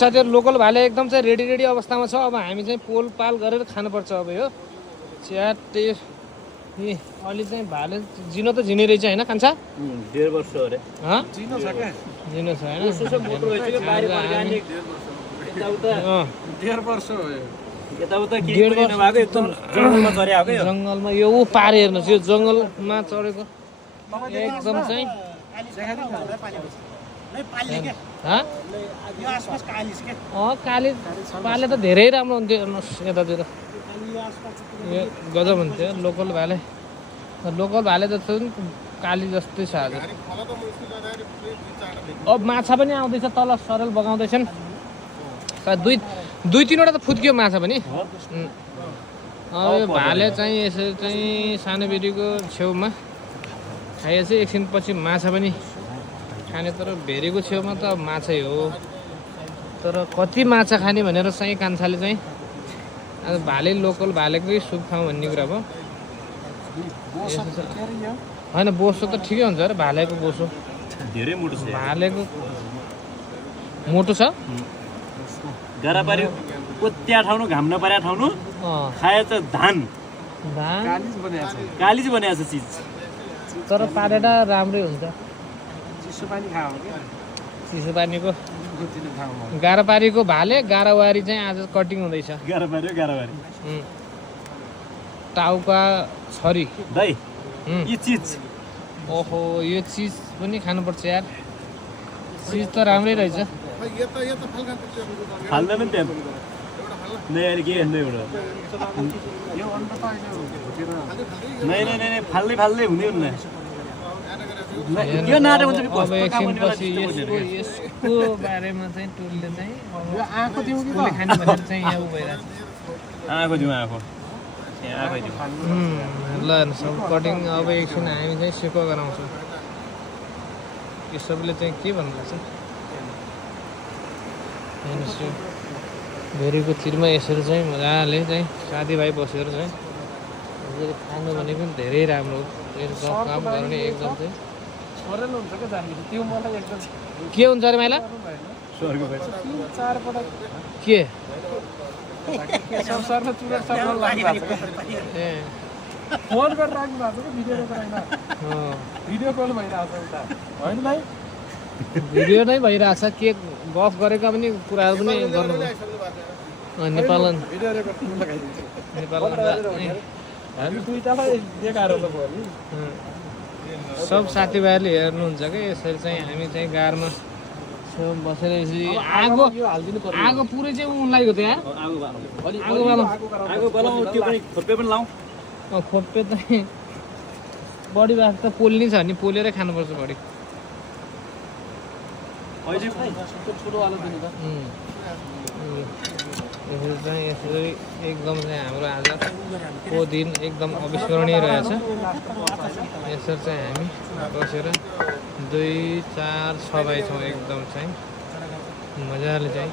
साथीहरु लोकल भाले एकदम चाहिँ रेडी अवस्थामा छ। अब हामी चाहिँ पोल पाल गरेर खानुपर्छ अब यो च्याटे। ए अलि चाहिँ भाले जिनो त जिने रहेछ हैन कान्छा? 1.5 वर्ष हो रे। ह? जिनो छ के? जिनो छ हैन? उसो मोटो रहेछ के बारी अर्गानिक। यताउता 1.5 वर्ष हो यो। यताउता के पनि नभएको एकदम जंगलमा चरे आएको यो। जंगलमा यो उ पार हेर्नुस् यो जंगलमा चढेको एकदम चाहिँ काली पाले त धेरै राम्रो हुन्थ्यो हेर्नुहोस् यतातिर यो गजब हुन्थ्यो लोकल भाले। लोकल भाले त काली जस्तै छ आज। अब माछा पनि आउँदैछ तल सरल बगाउँदैछन्। दुई तीनवटा त फुत्कियो माछा पनि। अब यो भाले चाहिँ यसरी चाहिँ सानो भेरीको छेउमा खाएपछि एकछिनपछि माछा पनि खाने। तर भेरीको छेउमा त माछै हो। तर कति माछा खाने भनेर चाहिँ कान्छाले चाहिँ आज भाले लोकल भालेकै सुप खाउँ भन्ने कुरा भयो। होइन बोसो त ठिकै हुन्छ अरे भालेको बोसो धेरै मोटो छ। भालेको मोटो छ। गारापारी कोत्या ठाउँ घाम नपरेको ठाउँ खाए त धान कालिज बनाएको छ चिज। तर पारेटा राम्रै हुन्छ। चिसो पानी खायो के? चिसो पानीको गारापारीको भाले गारावारी चाहिँ आज कटिङ हुँदैछ। गारावारी टाउका छरी दाइ यो चिज। ओहो यो चिज पनि खानुपर्छ यार। चिज त राम्रै रहेछ। फाल्दैन नि त्यहाँ नै अहिले के हेर्नु एउटा नै फाल्दै हुने हुन्न। यो नाटक हुन्छ कि अब एकछिनपछि यसको बारेमा चाहिँ टोलले चाहिँ आँखो दिउँ कि खाने भनेर चाहिँ यहाँ उ भइरहेको छ। आँखो दिउँ आँखो यहाँ आँखै दिउँ ल सब कटिङ। अब एकछिन हामी चाहिँ सेको गराउँछौँ। यो सबले चाहिँ के भन्नुहुन्छ हेर्नुहोस् यो भेरीको तिरमा यसरी चाहिँ मजाले चाहिँ साथीभाइ बसेर चाहिँ यसरी खानु भनेको पनि धेरै राम्रो हो। काम गर्ने एकदम चाहिँ के हुन्छ अरे माइला के फोन गरेर राख्नु भएको छ भिडियो गरेर भिडियो कल भइरहेको छ होइन भाइ? भिडियो नै भइरहेछ। के गफ गरेका पनि कुराहरू पनि गर्नु नेपाल भिडियो रेकर्ड लगाइदिन्छु। नेपाल हामी दुईटालाई देखाएर त भयो नि। सब साथीभाइहरूले हेर्नुहुन्छ कि यसरी चाहिँ हामी चाहिँ गारमा बसेर यसरी आगो पुरै चाहिँ उनलाई हो त्यहाँ खोप्पे पनि लाउँ। खोप्पे चाहिँ बढी भएको त पोल्ने छ नि पोलेरै खानुपर्छ बढी। यसरी चाहिँ यसरी एकदम चाहिँ हाम्रो आजको दिन एकदम अविस्मरणीय रहेछ। यसरी चाहिँ हामी बसेर 2 4 6 भाइ छौँ एकदम चाहिँ मजाले चाहिँ।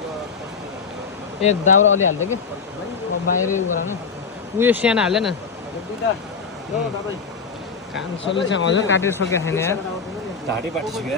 एक दाउरा अलि हाल्दै कि बाहिरै गराउनु उयो सानो हाल्दैन। कान्छोले चाहिँ अझै काटिसकेको छैन यार। ढाडी बाटिसक्यो।